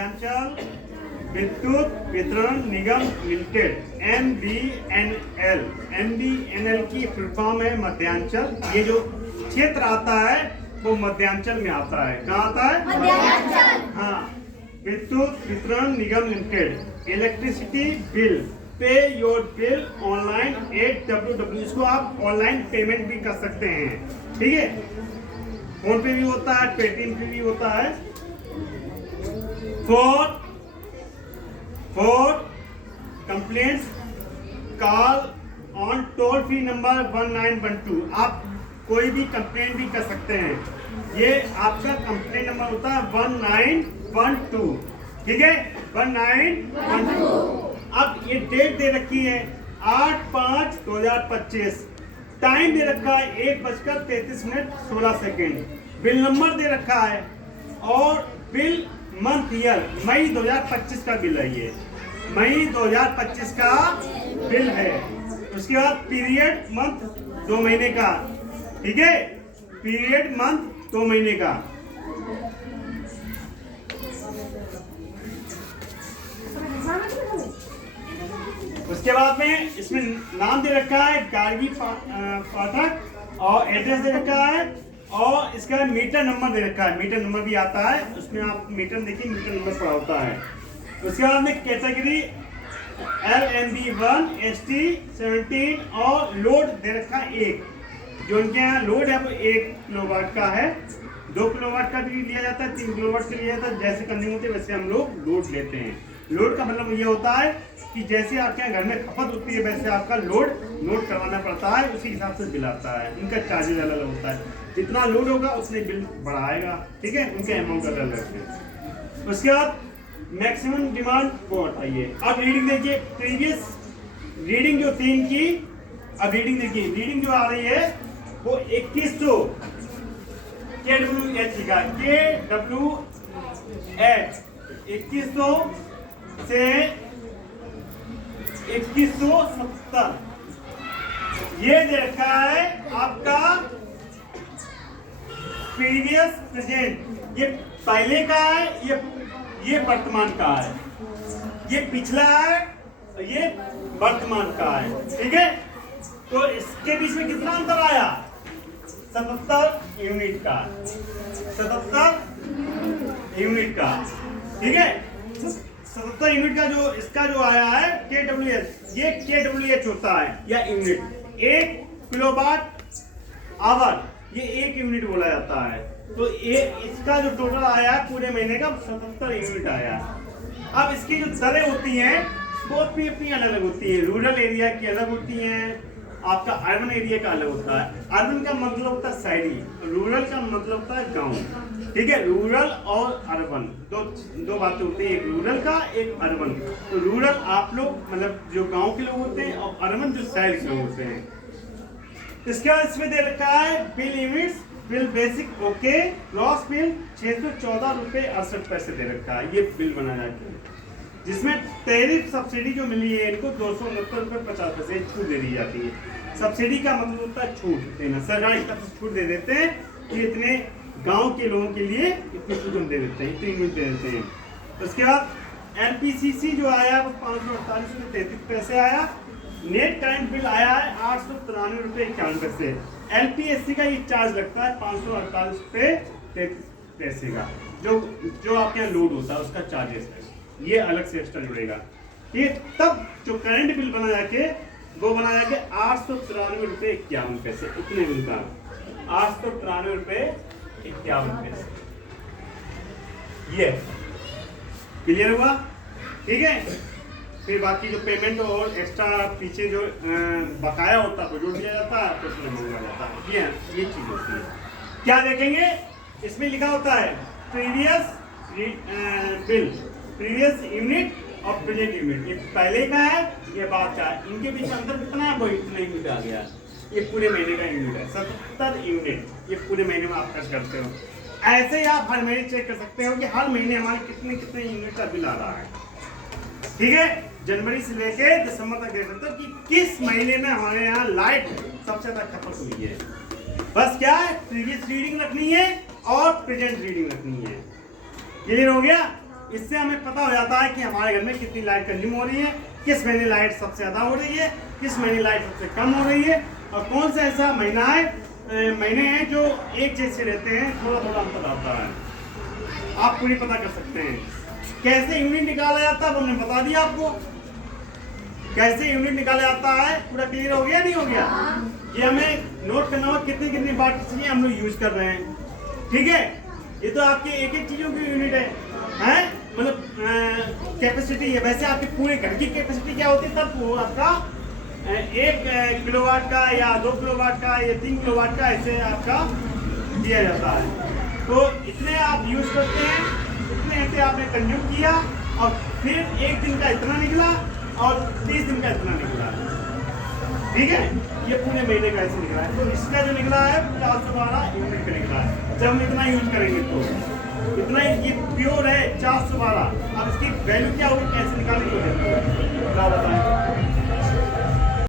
मध्यांचल विद्युत वितरण निगम limited MBNL। MBNL की फुल फॉर्म है मध्यांचल। ये जो क्षेत्र आता है वो मध्यांचल में आता है। कहाँ आता है? मध्यांचल। हाँ, विद्युत वितरण निगम लिमिटेड। इलेक्ट्रिसिटी बिल, पे your bill online at www। इसको आप ऑनलाइन पेमेंट भी कर सकते हैं, ठीक है। फोन पे भी होता है, पेटीएम पे भी होता है। For complaints call on toll free number 1912। आप कोई भी कंप्लेंट भी कर सकते हैं। ये आपका कंप्लेंट नंबर होता है 1912, ठीक है, 1912। अब ये डेट दे रखी है 8/5/2025। टाइम दे रखा है 1:33:16। बिल नंबर दे रखा है और बिल मंथ ईयर मई 2025 का बिल है। ये मई 2025 का बिल है। उसके बाद पीरियड मंथ 2 महीने का, ठीक है, पीरियड मंथ 2 महीने का। उसके बाद में इसमें नाम दे रखा है गार्गी पाठक और एड्रेस दे रखा है और इसका मीटर नंबर दे रखा है। मीटर नंबर भी आता है, उसमें आप मीटर देखिए, मीटर नंबर पड़ा होता है। उसके बाद में कैटेगरी LNB1 ST 17 और लोड दे रखा है 1। जो उनके यहाँ लोड है वो 1 किलोवाट का है। 2 किलोवाट का भी लिया जाता है, 3 किलोवाट का लिया जाता है। जैसे कंज्यूम होते हैं वैसे हम लोग लोड लेते हैं। लोड का मतलब ये होता है कि जैसे आपके यहाँ घर में खपत होती है वैसे आपका लोड नोट करवाना पड़ता है, उसी हिसाब से बिल आता है। इनका चार्जेज अलग होता है, जितना लोड होगा उतने बिल बढ़ाएगा, ठीक है, उनके अमाउंट अलग है। उसके बाद मैक्सिमम डिमांड को हटाइए। अब रीडिंग देखिए, प्रीवियस रीडिंग जो थी इनकी, अब रीडिंग देखिए, रीडिंग जो आ रही है वो 2100 KWH का, KWH 2100 से 2170 ये दे रखा है आपका प्रीवियस प्रेजेंट। ये पहले का है, ये वर्तमान का है, ये पिछला है, ये वर्तमान का है, ठीक है। तो इसके बीच में कितना अंतर आया? 77 यूनिट का, 77 यूनिट का, ठीक है। 77 यूनिट का जो इसका जो आया है KWH, ये KWH होता है या यूनिट। 1 किलोवाट आवर, ये 1 यूनिट बोला जाता है। तो ये इसका जो टोटल आया पूरे महीने का 77 यूनिट आया। अब इसकी जो दरें होती हैं वो अपनी अपनी अलग अलग होती हैं। रूरल एरिया की अलग होती हैं, आपका अर्बन एरिया का अलग होता है। अर्बन का मतलब होता है शहरी, रूरल का मतलब होता है गांव, ठीक है। रूरल और अर्बन दो बातें होती हैं, एक रूरल का, एक अर्बन। तो रूरल आप लोग मतलब जो गांव के लोग होते हैं और अर्बन जो शहर के लोग होते हैं। इसके बाद इसमें दे रखा है bill units, bill basic okay, gross bill 614 रुपये 68 पैसे दे रखा है। ये बिल बनाया के जिसमें टैरिफ सब्सिडी जो मिली है इनको 269 रुपये 50 पैसे छूट दे दी जाती है। सब्सिडी का मतलब होता है छूट देना, सरकारी तरफ से छूट दे देते हैं कि इतने गांव के लोगों के लिए इतनी छूट हम दे देते हैं, इतनी यूनिट दे देते हैं। उसके बाद LPCC जो आया वो 548 रुपये 33 पैसे आया। नेट करंट बिल आया है 893 रुपये 51 पैसे। LPSC का ये चार्ज लगता है 548 रुपये 33 पैसे का, जो आपके यहाँ लोड होता है उसका चार्जेस है, ये अलग से एक्स्ट्रा जुड़ेगा। ये तब जो करंट बिल बना जाके वो बना जाके 893 रुपये 51 पैसे, इतने बिल का 893 रुपये 51 पैसे। ये क्लियर हुआ, ठीक है। फिर बाकी जो पेमेंट और एक्स्ट्रा पीछे जो बकाया होता है तो जोड़ दिया जाता है, तो उसमें मंगा जाता है। ये चीज होती है। क्या देखेंगे इसमें लिखा होता है प्रीवियस बिल, प्रीवियस यूनिट और प्रेजेंट यूनिट। ये पहले का है, ये बाद का है। इनके बीच में अंतर कितना है? वो इतना यूनिट आ गया। ये पूरे महीने का यूनिट है 77 यूनिट, ये पूरे महीने में आप खर्च करते हो। ऐसे ही आप हर महीने चेक कर सकते हो कि हर महीने हमारे कितने कितने यूनिट का बिल आ रहा है, ठीक है। जनवरी से लेके दिसंबर तक देख सकते हो कि किस महीने में हमारे यहाँ लाइट सबसे ज्यादा खपत हुई है। बस क्या है, प्रीवियस रीडिंग रखनी है और प्रेजेंट रीडिंग रखनी है। क्लियर हो गया? इससे हमें पता हो जाता है कि हमारे घर में कितनी लाइट कंज्यूम हो रही है, किस महीने लाइट सबसे ज़्यादा हो रही है, किस महीने लाइट सबसे कम हो रही है, और कौन सा ऐसा महीने हैं जो एक जैसे रहते हैं, थोड़ा थोड़ा अंतर आता है। आप पूरी पता कर सकते हैं। कैसे यूनिट निकाला जाता है वो हमने बता दिया आपको। कैसे यूनिट निकाला जाता है पूरा क्लियर हो गया नहीं हो गया? ये हमें नोट करना होगा कितनी कितनी बार किसी हम लोग यूज कर रहे हैं। ठीक है, ये तो आपके एक एक चीजों की यूनिट है मतलब कैपेसिटी है। वैसे आपके पूरे घर की कैपेसिटी क्या होती है तब वो आपका 1 किलोवाट का या 2 किलोवाट का या 3 किलोवाट का ऐसे आपका दिया जाता है। तो इतने आप यूज करते हैं, इतने ऐसे आपने कंज्यूम किया और फिर एक दिन का इतना निकला और 30 दिन का इतना निकला। ठीक है, ये पूरे महीने का ऐसे निकला है। तो इसका जो निकला है 412 यूनिट का निकला है। जब हम इतना यूज करेंगे तो इतना ये प्योर है 412। अब इसकी वैल्यू क्या होगी